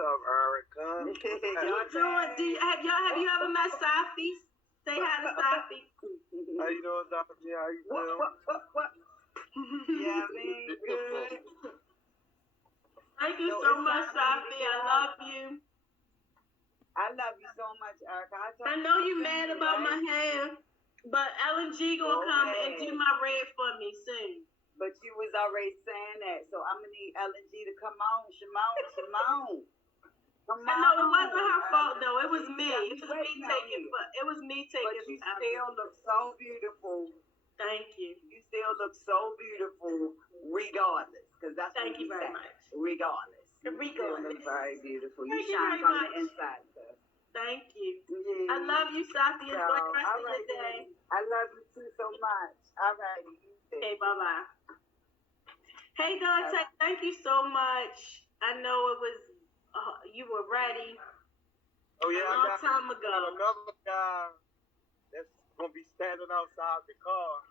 up, Erricka? Y'all doing? Have you ever met Safi? Say hi to Safi. How you doing, Dante? How you doing? What? Yeah, man, good. Thank you so much, Safi. I love you. I love you so much, Erricka. I know you mad about my hair, but Ellen G gonna come and do my red for me soon. But you was already saying that, so I'm gonna need Ellen G to come on. Shimon. Come on. I know it wasn't her fault though. It was me. It was me taking. But you still look so beautiful. Thank you. You still look so beautiful, regardless. Because that's Thank what you very much. Regardless. You still look very beautiful. You shine from the inside, sis. Thank you. Yeah. I love you, Safi. Enjoy the rest of the day. I love you too so much. All right. Okay, bye-bye. Hey, Dante, thank you so much. I know it was, you were ready. Oh, yeah, a long time ago. Got another guy that's going to be standing outside the car.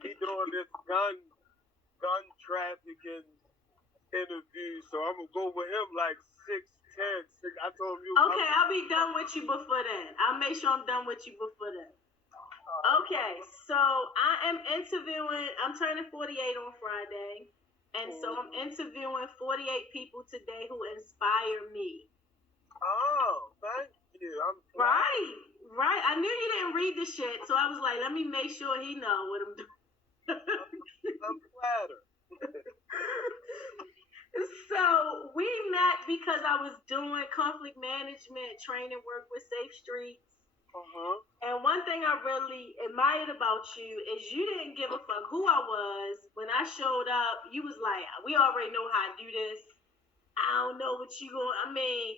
He's doing this gun trafficking interview, so I'm going to go with him like 6'10". I told him Okay, I'll be done with you before then. I'll make sure I'm done with you before then. Okay, so I am interviewing, I'm turning 48 on Friday, and so I'm interviewing 48 people today who inspire me. Oh, thank you. Right. I knew you didn't read the shit, so I was like, let me make sure he know what I'm doing. I'm flattered. So we met because I was doing conflict management training work with Safe Streets. And one thing I really admired about you is you didn't give a fuck who I was. When I showed up, you was like, we already know how to do this. I don't know what you going,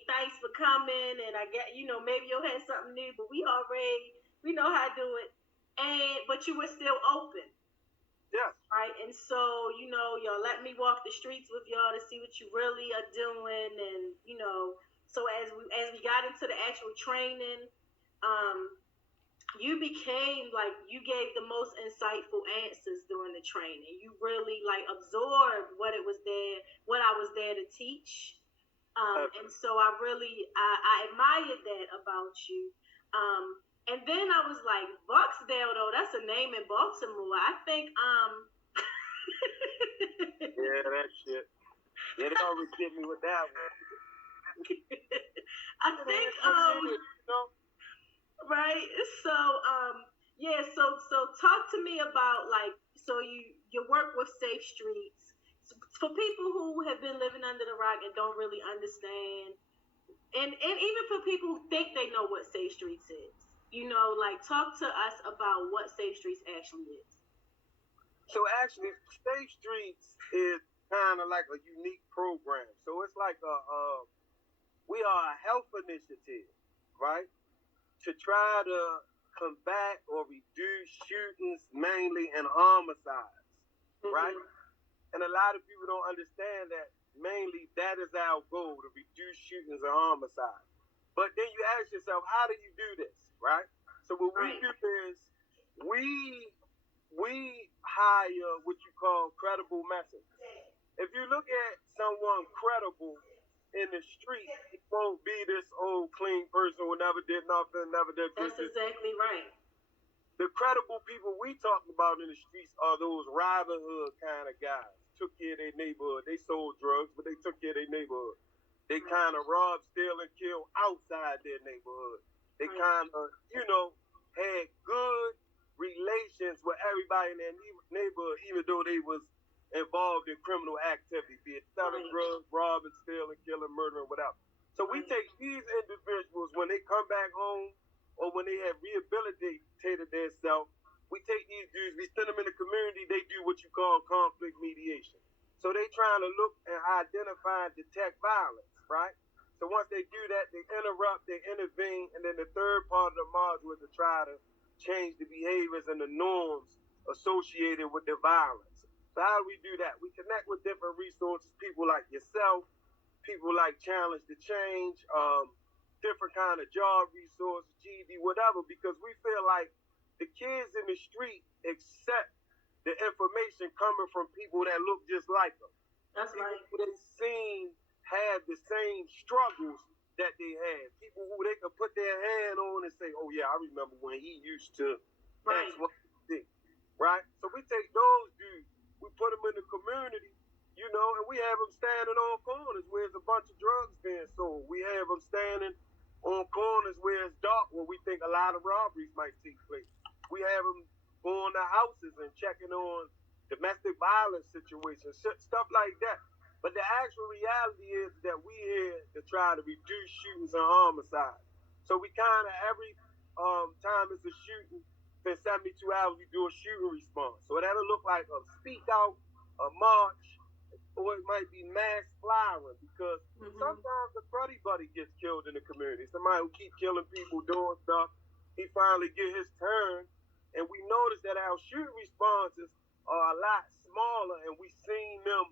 thanks for coming. And I get, maybe you'll have something new, but we know how to do it. But you were still open. Yes. Right. And so, y'all let me walk the streets with y'all to see what you really are doing. And, so as we got into the actual training, you became you gave the most insightful answers during the training. You really absorbed what I was there to teach. And so I admired that about you. And then I was like, Barksdale though, that's a name in Baltimore. I think yeah, that shit. Yeah, they always get me with that one. I think right. So so talk to me about your work with Safe Streets. For people who have been living under the rock and don't really understand, and even for people who think they know what Safe Streets is, talk to us about what Safe Streets actually is. So actually, Safe Streets is kind of like a unique program. So it's like we are a health initiative, right? To try to combat or reduce shootings, mainly and homicides, right? And a lot of people don't understand that mainly that is our goal, to reduce shootings and homicides. But then you ask yourself, how do you do this, right? So what we do is we hire what you call credible messengers. If you look at someone credible in the street, it won't be this old clean person who never did nothing, never did this. That's exactly right. The credible people we talk about in the streets are those Robin Hood kind of guys. Took care of their neighborhood. They sold drugs, but they took care of their neighborhood. They kind of robbed, steal, and kill outside their neighborhood. They kind of, had good relations with everybody in their neighborhood, even though they was involved in criminal activity, be it selling drugs, robbing, stealing, killing, murdering, whatever. So we take these individuals when they come back home or when they have rehabilitated themselves, we take these dudes, we send them in the community, they do what you call conflict mediation. So they trying to look and identify and detect violence, right? So once they do that, they interrupt, they intervene, and then the third part of the module is to try to change the behaviors and the norms associated with the violence. So how do we do that? We connect with different resources, people like yourself, people like Challenge to Change, different kind of job resources, GED, whatever, because we feel like the kids in the street accept the information coming from people that look just like them. That's right. They've seen have the same struggles that they had. People who they could put their hand on and say, oh yeah, I remember when he used to Right. X, Y, Z. Right? So we take those dudes, we put them in the community, you know, and we have them standing on corners where there's a bunch of drugs being sold. We have them standing on corners where it's dark, where we think a lot of robberies might take place. We have them going to houses and checking on domestic violence situations, stuff like that. But the actual reality is that we here to try to reduce shootings and homicides. So we kind of, every time it's a shooting, in 72 hours, we do a shooting response. So that'll look like a speak out, a march, or it might be mass firing, because sometimes a buddy gets killed in the community. Somebody who keep killing people, doing stuff, he finally get his turn, and we notice that our shooting responses are a lot smaller, and we seen them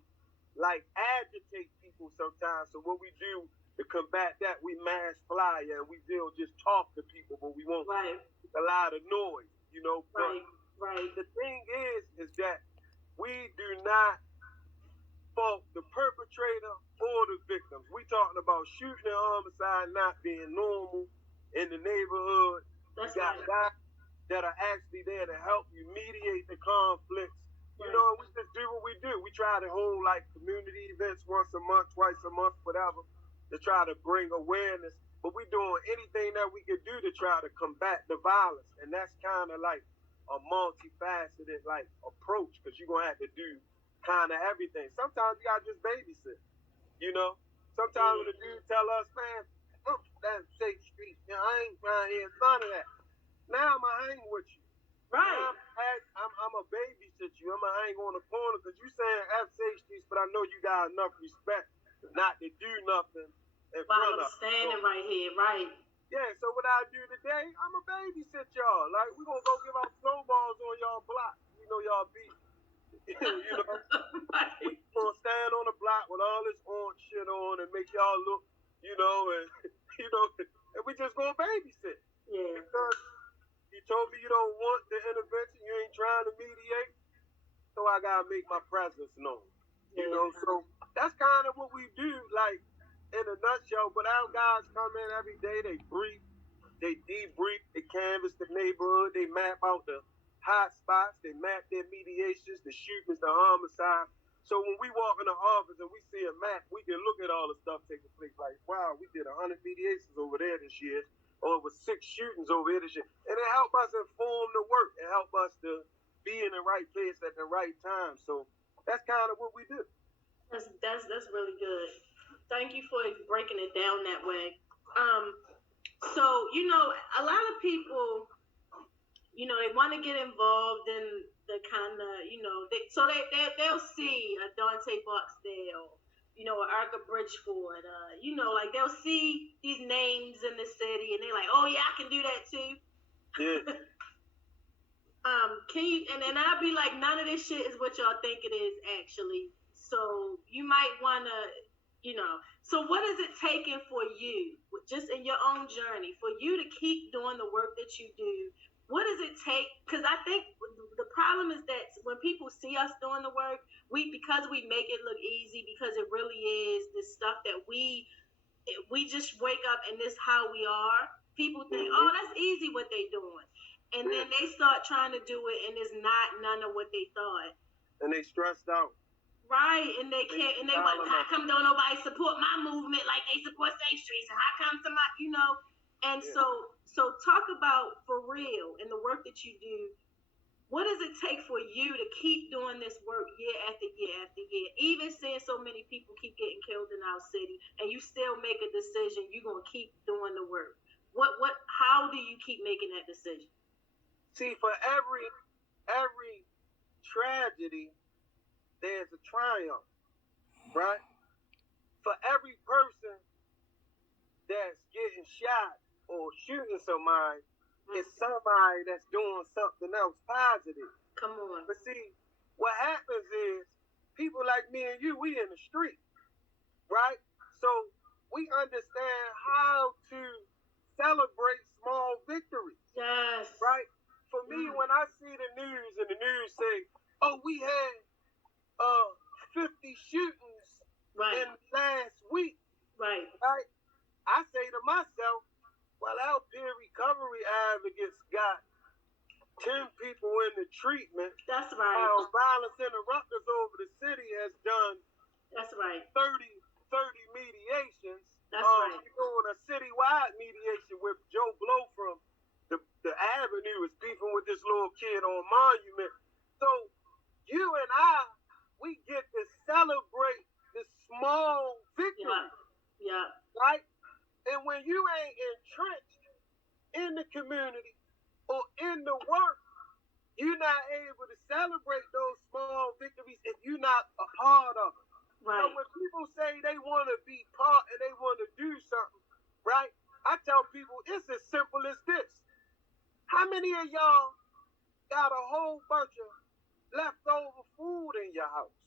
like agitate people sometimes. So what we do to combat that, we mass fly and we still just talk to people, but we won't make a lot of noise, you know. But the thing is that we do not fault the perpetrator or the victims. We talking about shooting and homicide not being normal in the neighborhood. That's you got guys that are actually there to help you mediate the conflicts. You know, and we just do what we do. We try to hold like community events once a month, twice a month, whatever, to try to bring awareness. But we're doing anything that we can do to try to combat the violence. And that's kind of like a multifaceted like approach, because you're going to have to do kind of everything. Sometimes you got to just babysit, you know. Sometimes when the dude tell us, man, that's safe street, you know, I ain't trying to hear none of that. Now I'm going to hang with you. Right. I'm a babysit you. I'm going to hang on the corner because you saying F safe streets, but I know you got enough respect not to do nothing in front of standing right here, right. Yeah, so what I do today, I'm a babysit y'all. Like, we're going to go give out snowballs on y'all block. You know, y'all beat. You know, we're going to stand on the block with all this orange shit on and make y'all look, you know, and, you know, and we just going to babysit. Yeah. Because you told me you don't want the intervention, you ain't trying to mediate, so I got to make my presence known. You know, so that's kind of what we do, like, in a nutshell. But our guys come in every day, they brief, they debrief, they canvass the neighborhood, they map out the hot spots, they map their mediations, the shootings, the homicide. So when we walk in the office and we see a map, we can look at all the stuff taking place. Like, wow, we did 100 mediations over there this year, or it was 6 shootings over here this year. And it helped us inform the work. It helped us to be in the right place at the right time. So that's kind of what we do. That's really good. Thank you for breaking it down that way. So, you know, a lot of people, you know, they want to get involved in the kind of, you know, they'll see a Dante Barksdale, you know, an Erricka Bridgeford, you know, like they'll see these names in the city and they're like, oh yeah, I can do that too. Yeah. Can you, and then I'll be like, none of this shit is what y'all think it is actually. So you might want to, you know, so what is it taking for you, just in your own journey, for you to keep doing the work that you do? What does it take? Because I think the problem is that when people see us doing the work, because we make it look easy, because it really is the stuff that we just wake up and this how we are. People think, oh, that's easy what they doing. And then they start trying to do it and it's not none of what they thought. And they stressed out. Right, and they can't, and they want, how come don't nobody support my movement like they support Safe Streets? And how come somebody, you know? And so talk about, for real, in the work that you do, what does it take for you to keep doing this work year after year after year, even seeing so many people keep getting killed in our city, and you still make a decision, you're going to keep doing the work? How do you keep making that decision? See, for every tragedy, there's a triumph, right? For every person that's getting shot or shooting somebody, it's somebody that's doing something else positive. Come on. But see, what happens is, people like me and you, we in the street, right? So we understand how to celebrate small victories. Yes. Right? For me, when I see the news and the news say, oh, we had 50 shootings in last week, treatment. That's right. How Violence Interrupters over the city has done. That's right. 30 mediations. That's right. We're doing a citywide mediation with Joe Blow from the Avenue is beefing with this little kid on Monument. So you and I, we get to celebrate the small victory. Yeah. Right? And when you ain't entrenched in the community or in the work, you're not able to celebrate those small victories if you're not a part of it. Right. So when people say they want to be part and they want to do something, right? I tell people it's as simple as this. How many of y'all got a whole bunch of leftover food in your house?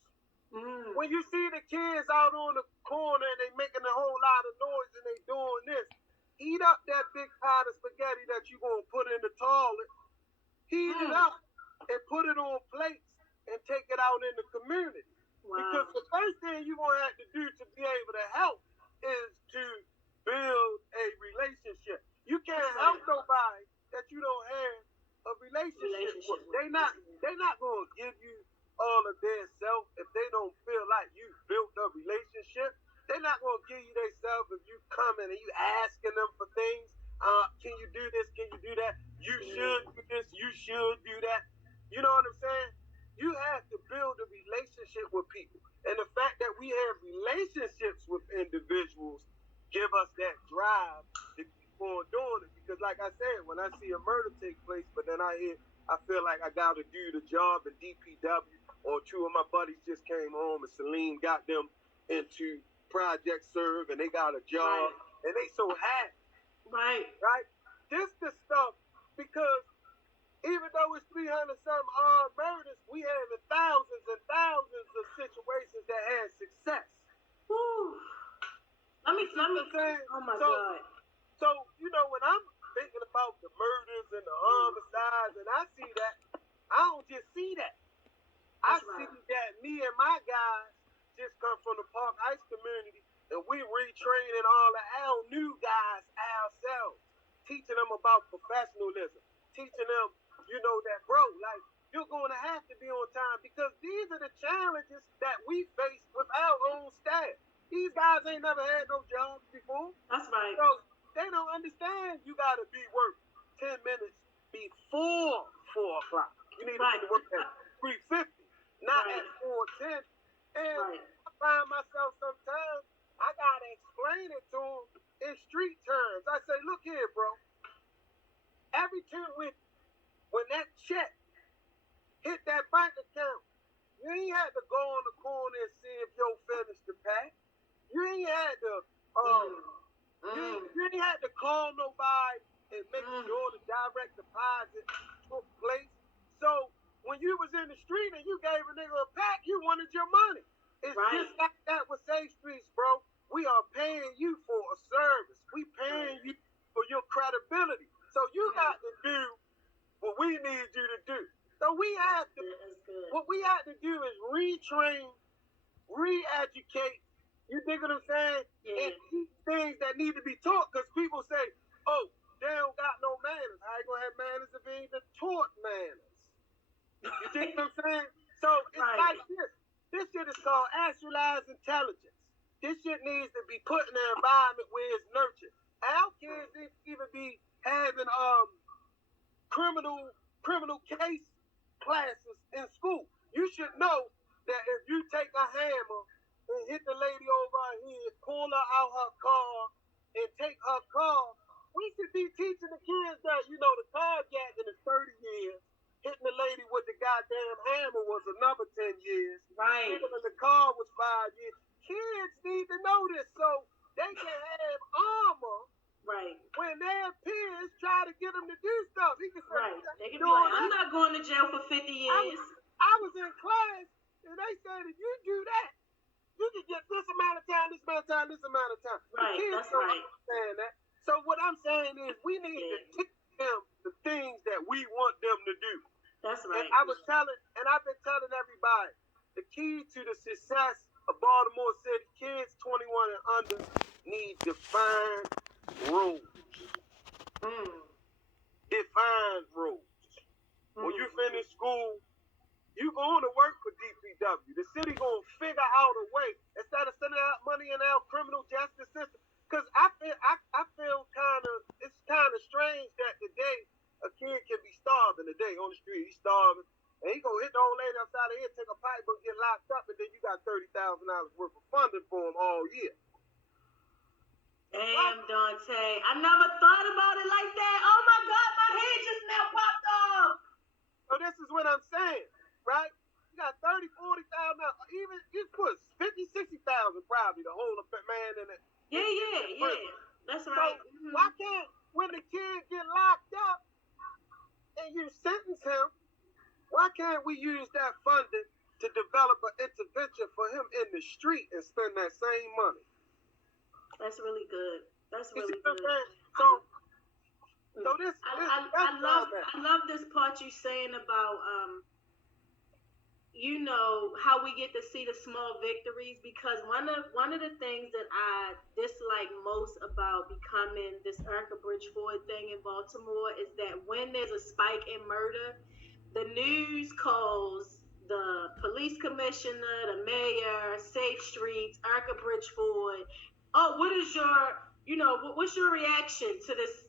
When you see the kids out on the corner and they making a whole lot of noise and they doing this, eat up that big pot of spaghetti that you gonna put in the toilet, heat it up and put it on plates and take it out in the community. Wow. Because the first thing you're going to have to do to be able to help is to build a relationship. You can't help nobody that you don't have a relationship with. They're not going to give you all of their self if they don't feel like you built a relationship. They're not going to give you their self if you coming and you asking them for things. Can you do this? Can you do that? You should do this. You should do that. You know what I'm saying? You have to build a relationship with people. And the fact that we have relationships with individuals give us that drive to keep on doing it. Because like I said, when I see a murder take place, but then I feel like I got to do the job in DPW, or two of my buddies just came home and Celine got them into Project Serve and they got a job and they so happy. Right. This the stuff, because even though it's 300-something armed murders, we have thousands and thousands of situations that had success. Woo. Let me. Oh my God. So you know, when I'm thinking about the murders and the homicides, and I see that, I don't just see that. I see that me and my guys just come from the Park Ice community, and we retraining all of our new guys ourselves, teaching them about professionalism, teaching them, you know, that, bro, like, you're going to have to be on time, because these are the challenges that we face with our own staff. These guys ain't never had no jobs before. That's right. So they don't understand you got to be work 10 minutes before 4 o'clock. You need to be to work at 3:50, not at 4:10. And I find myself sometimes, I got to explain it to them in street terms. I say, look here, bro. Every time when that check hit that bank account, you ain't had to go on the corner and see if you're finished to pay. You ain't had to you ain't had to call nobody and make sure the direct deposit took place. So when you was in the street and you gave a nigga a pack, you wanted your money. It's just like that with Safe Streets, bro. We are paying you for a service. We paying you for your credibility. So you got to do what we need you to do. So we have to, what we have to do is retrain, re-educate, you dig what I'm saying? And teach things that need to be taught, because people say, oh, they don't got no manners. How you going to have manners if they ain't been taught manners? You dig what I'm saying? So it's like this. This shit is called actualized intelligence. This shit needs to be put in an environment where it's nurtured. Our kids need to even be having criminal case classes in school. You should know that if you take a hammer and hit the lady over her head, pull her out her car, and take her car, we should be teaching the kids that, you know, the carjacking is 30 years. Hitting the lady with the goddamn hammer was another 10 years. Right. Hitting her in the car was 5 years. Kids need to know this so they can have armor. Right. When their peers try to get them to do stuff, he can say, they can be like, I'm not going to jail for 50 years. I was in class, and they said, if you do that, you can get this amount of time, this amount of time, this amount of time. Right, the kids that's don't right. understand that. So what I'm saying is we need to teach them the things that we want them to do. That's right. And I've been telling everybody, the key to the success of Baltimore City, kids 21 and under need defined rules. Defined rules. When you finish school, you going to work for DPW. The city going to figure out a way instead of sending out money in our criminal justice system. Because I feel it's kind of strange that today a kid can be starving today on the street. He's starving. And he gonna hit the old lady outside of here, take a pipe and get locked up, and then you got $30,000 worth of funding for him all year. Damn, Dante. I never thought about it like that. Oh my God, my head just now popped off. So this is what I'm saying, right? You got 30, 40,000, even you put 50, 60,000 probably to hold a man in it. Yeah. That's right. So why can't, when the kid get locked up and you sentence him, why can't we use that funding to develop an intervention for him in the street and spend that same money? That's really good. That's You really see what I'm good. saying? So this I love this part you saying about you know, how we get to see the small victories, because one of the things that I dislike most about becoming this Erricka Bridgeford thing in Baltimore is that when there's a spike in murder, the news calls the police commissioner, the mayor, Safe Streets, Erricka Bridgeford. Oh, what's your reaction to this,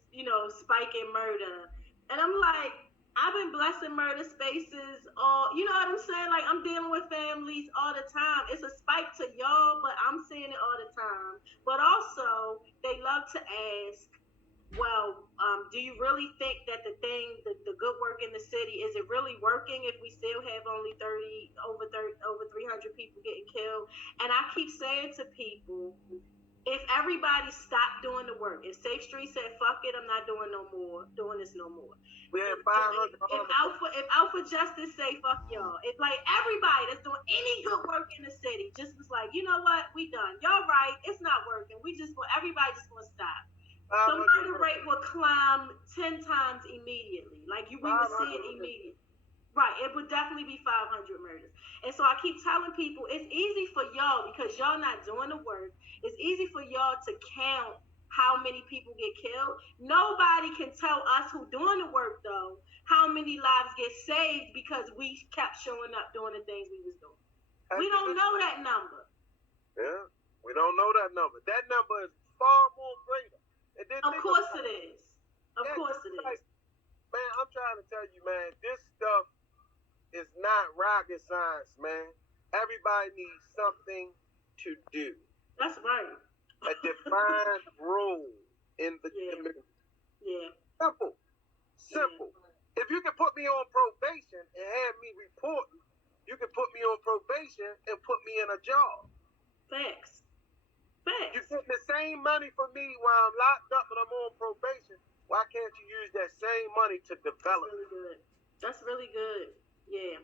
spike in murder? And I'm like, I've been blessing murder spaces all, you know what I'm saying? Like, I'm dealing with families all the time. It's a spike to y'all, but I'm seeing it all the time. But also, they love to ask, well, do you really think that the good work in the city, is it really working if we still have only over 300 people getting killed? And I keep saying to people, if everybody stopped doing the work, if Safe Street said, fuck it, I'm not doing this no more. We had 500. If Alpha Justice say, fuck y'all, if like everybody that's doing any good work in the city just was like, you know what, we done. Y'all right, it's not working. Everybody just gonna stop. The murder rate will climb 10 times immediately. Like we would see it immediately. Right, it would definitely be 500 murders. And so I keep telling people, it's easy for y'all because y'all not doing the work. It's easy for y'all to count how many people get killed. Nobody can tell us who doing the work though how many lives get saved because we kept showing up doing the things we was doing. We don't know that number. Yeah, we don't know that number. That number is far more greater. And then of course it is. Of course it is. Man, I'm trying to tell you, man, this stuff is not rocket science, man. Everybody needs something to do. That's right. A defined role in the community. Yeah. Simple. Yeah. If you can put me on probation and have me reporting, you can put me on probation and put me in a job. Facts. You get the same money for me while I'm locked up and I'm on probation. Why can't you use that same money to develop? That's really good. Yeah.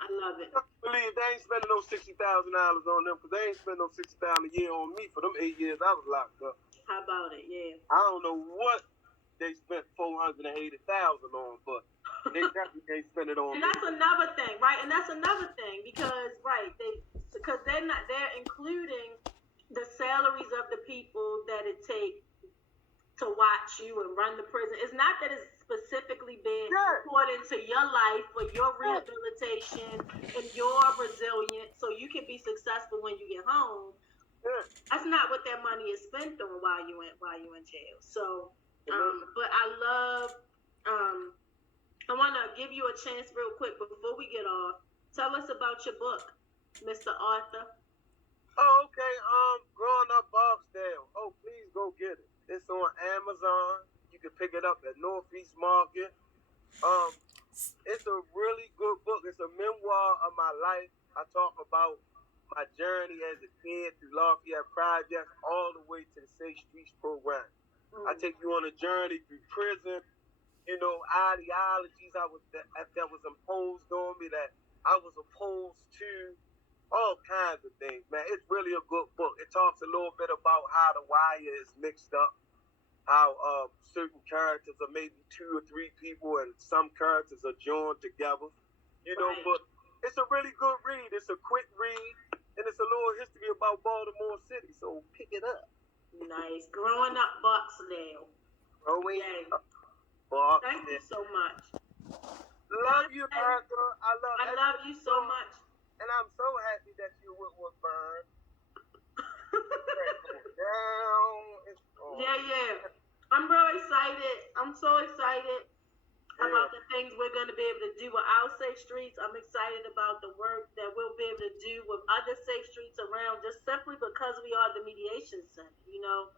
I love it. I believe they ain't spending no $60,000 on them because they ain't spending no $60,000 a year on me for them 8 years I was locked up. How about it? Yeah. I don't know what they spent $480,000 on, but they definitely ain't spend it on. And that's another thing, right? And that's another thing because they're including the salaries of the people that it takes to watch you and run the prison. It's not that it's specifically been according to your life for your rehabilitation and your resilience so you can be successful when you get home. That's not what that money is spent on while you in jail. So but I love I want to give you a chance real quick before we get off. Tell us about your book, Mr. Arthur. Oh, okay. Growing Up Barksdale. Oh, please go get it. It's on Amazon. You can pick it up at Northeast Market. It's a really good book. It's a memoir of my life. I talk about my journey as a kid through Lafayette Projects all the way to the Safe Streets program. I take you on a journey through prison, ideologies that was imposed on me, that I was opposed to, all kinds of things, man. It's really a good book. It talks a little bit about how the wire is mixed up, how certain characters are maybe 2 or 3 people and some characters are joined together, but it's a really good read. It's a quick read, and it's a little history about Baltimore City, so pick it up. Nice. Growing Up Barksdale. Growing Up Barksdale. Thank you so much. Love you, Erricka. I love you so much. And I'm so happy that you was burned. Yeah. I'm real excited. I'm so excited about the things we're going to be able to do with our safe streets. I'm excited about the work that we'll be able to do with other safe streets around, just simply because we are the mediation center, you know.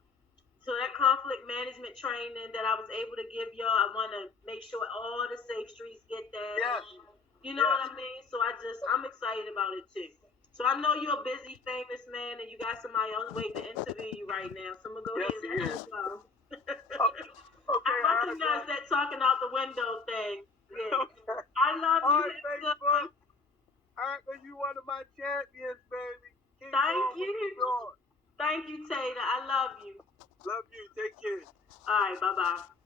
So that conflict management training that I was able to give y'all, I want to make sure all the safe streets get that. Yes. You know what I mean? So I'm excited about it too. So I know you're a busy, famous man, and you got somebody else waiting to interview you right now. So I'm gonna go ahead and let you go. Okay, I recognize that talking out the window thing. Yeah. Okay. I love you. All right, Facebook. Erricka, you one of my champions, baby. Thank you. Thank you, Tater. I love you. Love you. Take care. All right. Bye-bye.